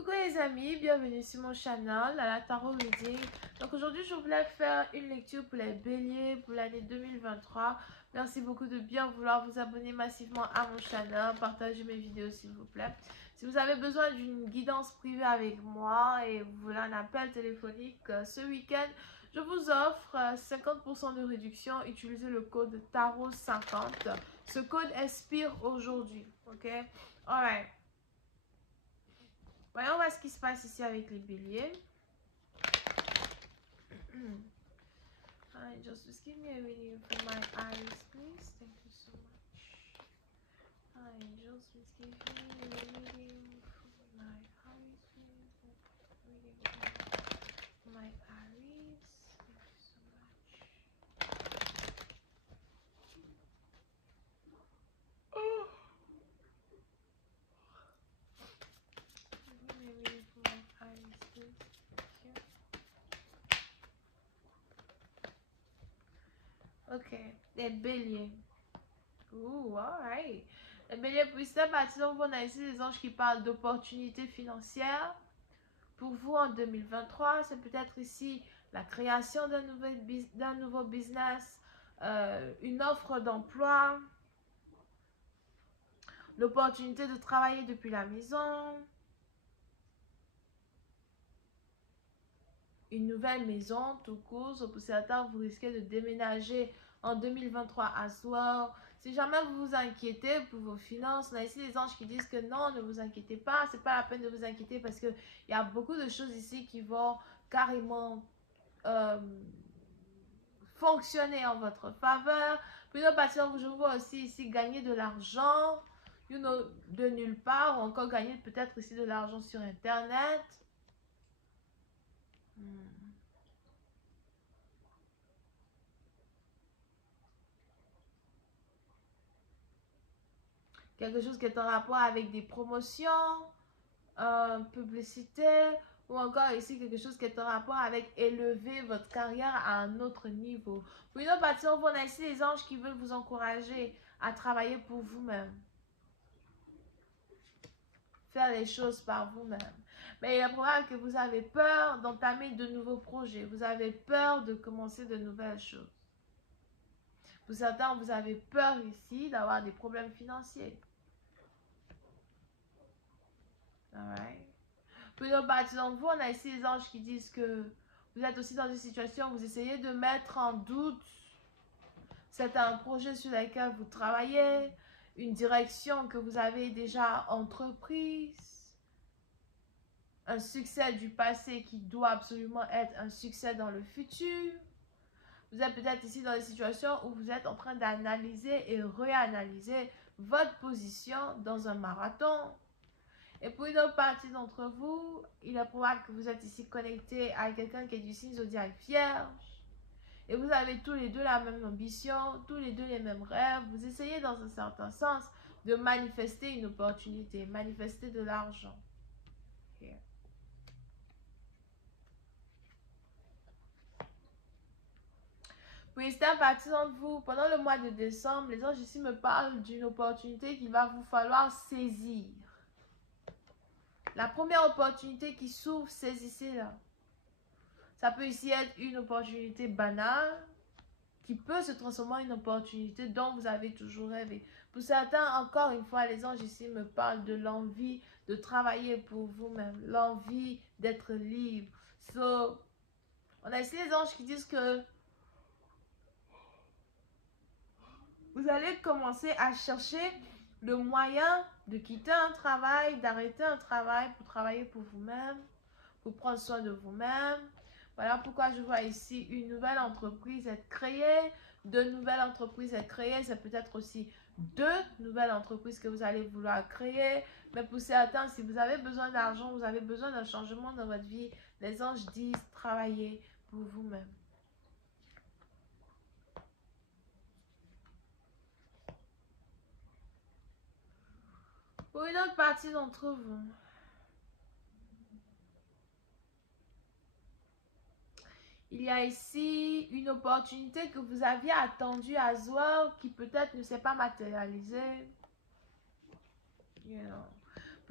Coucou les amis, bienvenue sur mon channel, à la Tarot Reading. Donc aujourd'hui je voulais faire une lecture pour les béliers pour l'année 2023. Merci beaucoup de bien vouloir vous abonner massivement à mon channel, partagez mes vidéos s'il vous plaît. Si vous avez besoin d'une guidance privée avec moi et vous voulez un appel téléphonique ce week-end, je vous offre 50% de réduction. Utilisez le code TAROT50. Ce code expire aujourd'hui, ok? Alright. Voyons voir ce qui se passe ici avec les béliers. Angels, just give me a reading for my eyes, please. Thank you so much. Angels, please give me a reading for my eyes, please. Reading for my eyes. Thank you so much. Oh. Give me a reading for my eyes, please. Thank you. Ok, les béliers. Ouh, alright. Les béliers, pour ça, maintenant, on a ici les anges qui parlent d'opportunités financières. Pour vous, en 2023, c'est peut-être ici la création d'un nouveau business, une offre d'emploi, l'opportunité de travailler depuis la maison, une nouvelle maison, tout court. Pour certains, vous risquez de déménager en 2023 à soir. Si jamais vous vous inquiétez pour vos finances, on a ici les anges qui disent que non, ne vous inquiétez pas. C'est pas la peine de vous inquiéter parce qu'il y a beaucoup de choses ici qui vont carrément fonctionner en votre faveur. Puis à partir je vois aussi ici gagner de l'argent, de nulle part, ou encore gagner peut-être ici de l'argent sur Internet. Quelque chose qui est en rapport avec des promotions, publicité, ou encore ici quelque chose qui est en rapport avec élever votre carrière à un autre niveau. Pour une autre partie, on voit ici les anges qui veulent vous encourager à travailler pour vous-même. Faire les choses par vous-même. Mais il est probable que vous avez peur d'entamer de nouveaux projets. Vous avez peur de commencer de nouvelles choses. Pour certains, vous avez peur ici d'avoir des problèmes financiers. Alright. Pour une autre partie d'entre vous, on a ici les anges qui disent que vous êtes aussi dans une situation où vous essayez de mettre en doute c'est un projet sur lequel vous travaillez, une direction que vous avez déjà entreprise, un succès du passé qui doit absolument être un succès dans le futur. Vous êtes peut-être ici dans des situations où vous êtes en train d'analyser et réanalyser votre position dans un marathon. Et pour une autre partie d'entre vous, il est probable que vous êtes ici connecté à quelqu'un qui est du signe zodiaque Vierge. Et vous avez tous les deux la même ambition, tous les deux les mêmes rêves. Vous essayez dans un certain sens de manifester une opportunité, manifester de l'argent. Okay. Puis c'est un partie d'entre vous, pendant le mois de décembre, les anges ici me parlent d'une opportunité qu'il va vous falloir saisir. La première opportunité qui s'ouvre, saisissez-la. Ça peut ici être une opportunité banale qui peut se transformer en une opportunité dont vous avez toujours rêvé. Pour certains, encore une fois, les anges ici me parlent de l'envie de travailler pour vous-même, l'envie d'être libre. So, on a ici les anges qui disent que vous allez commencer à chercher le moyen de quitter un travail, d'arrêter un travail pour travailler pour vous-même, pour prendre soin de vous-même. Voilà pourquoi je vois ici une nouvelle entreprise être créée, de nouvelles entreprises être créées. C'est peut-être aussi 2 nouvelles entreprises que vous allez vouloir créer. Mais pour certains, si vous avez besoin d'argent, vous avez besoin d'un changement dans votre vie, les anges disent travaillez pour vous-même. Pour une autre partie d'entre vous, il y a ici une opportunité que vous aviez attendue à voir qui peut-être ne s'est pas matérialisée.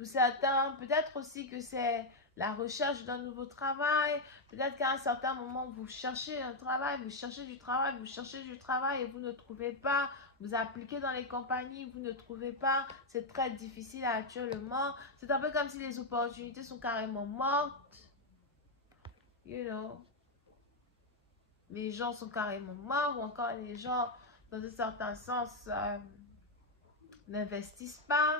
Pour certains, peut-être aussi que c'est la recherche d'un nouveau travail. Peut-être qu'à un certain moment, vous cherchez un travail, vous cherchez du travail, vous cherchez du travail et vous ne trouvez pas. Vous appliquez dans les compagnies, vous ne trouvez pas. C'est très difficile actuellement. C'est un peu comme si les opportunités sont carrément mortes. You know. Les gens sont carrément morts ou encore les gens, dans un certain sens, n'investissent pas,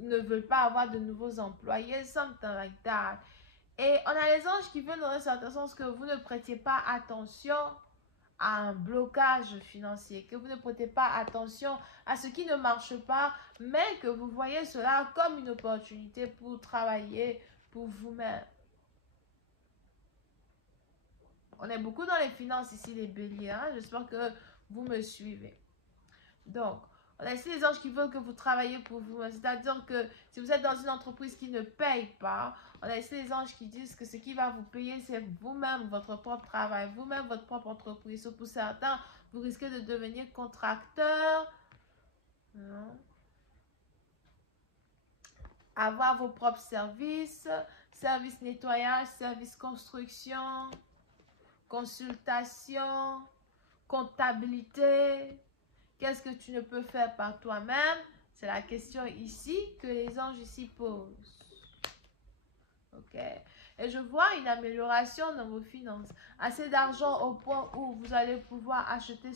ne veulent pas avoir de nouveaux employés, something like that. Et on a les anges qui veulent dans un certain sens que vous ne prêtiez pas attention à un blocage financier, que vous ne prêtez pas attention à ce qui ne marche pas, mais que vous voyez cela comme une opportunité pour travailler pour vous-même. On est beaucoup dans les finances ici, les béliers. Hein? J'espère que vous me suivez. Donc, on a ici les anges qui veulent que vous travaillez pour vous. C'est-à-dire que si vous êtes dans une entreprise qui ne paye pas, on a ici les anges qui disent que ce qui va vous payer, c'est vous-même, votre propre travail, vous-même, votre propre entreprise. Pour certains, vous risquez de devenir contracteur. Non. Avoir vos propres services, service nettoyage, service construction, consultation, comptabilité. Qu'est-ce que tu ne peux faire par toi-même? C'est la question ici que les anges ici posent. Ok? Et je vois une amélioration dans vos finances. Assez d'argent au point où vous allez pouvoir acheter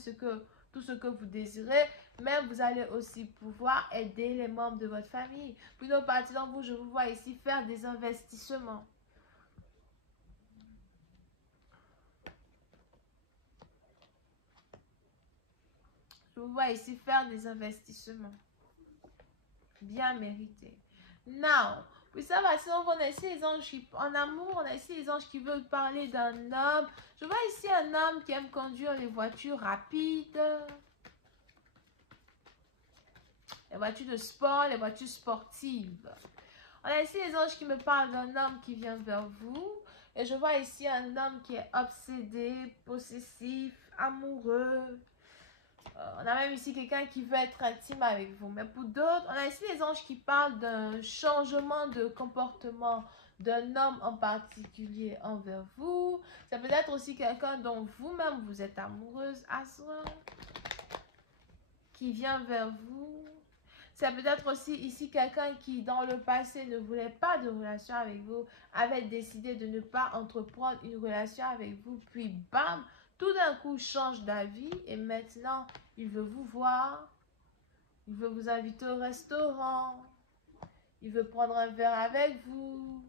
tout ce que vous désirez, mais vous allez aussi pouvoir aider les membres de votre famille. Pour une partie d'entre vous, je vous vois ici faire des investissements. Je vous vois ici faire des investissements bien mérités. Now, puis ça va, sinon on a ici les anges qui, en amour, on a ici les anges qui veulent parler d'un homme. Je vois ici un homme qui aime conduire les voitures rapides. Les voitures de sport, les voitures sportives. On a ici les anges qui me parlent d'un homme qui vient vers vous. Et je vois ici un homme qui est obsédé, possessif, amoureux. On a même ici quelqu'un qui veut être intime avec vous. Mais pour d'autres, on a ici les anges qui parlent d'un changement de comportement d'un homme en particulier envers vous. Ça peut être aussi quelqu'un dont vous-même vous êtes amoureuse à soi, qui vient vers vous. Ça peut être aussi ici quelqu'un qui, dans le passé, ne voulait pas de relation avec vous, avait décidé de ne pas entreprendre une relation avec vous, puis bam, tout d'un coup change d'avis et maintenant, il veut vous voir, il veut vous inviter au restaurant, il veut prendre un verre avec vous.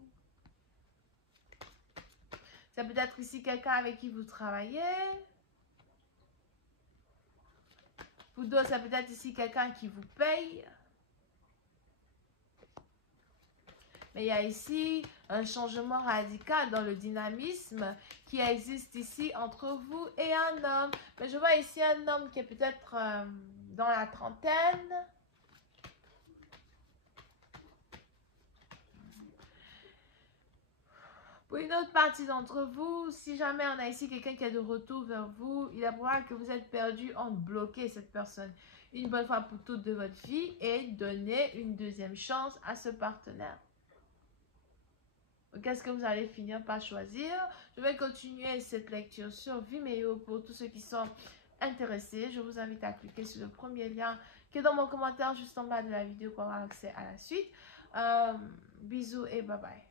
Ça peut être ici quelqu'un avec qui vous travaillez. Pour d'autres, ça peut être ici quelqu'un qui vous paye. Mais il y a ici un changement radical dans le dynamisme qui existe ici entre vous et un homme. Mais je vois ici un homme qui est peut-être dans la trentaine. Pour une autre partie d'entre vous, si jamais on a ici quelqu'un qui est de retour vers vous, il est probable que vous êtes perdu en bloquer cette personne une bonne fois pour toutes de votre vie et donner une deuxième chance à ce partenaire. Qu'est-ce que vous allez finir par choisir? Je vais continuer cette lecture sur Vimeo pour tous ceux qui sont intéressés. Je vous invite à cliquer sur le premier lien qui est dans mon commentaire juste en bas de la vidéo pour avoir accès à la suite. Bisous et bye bye.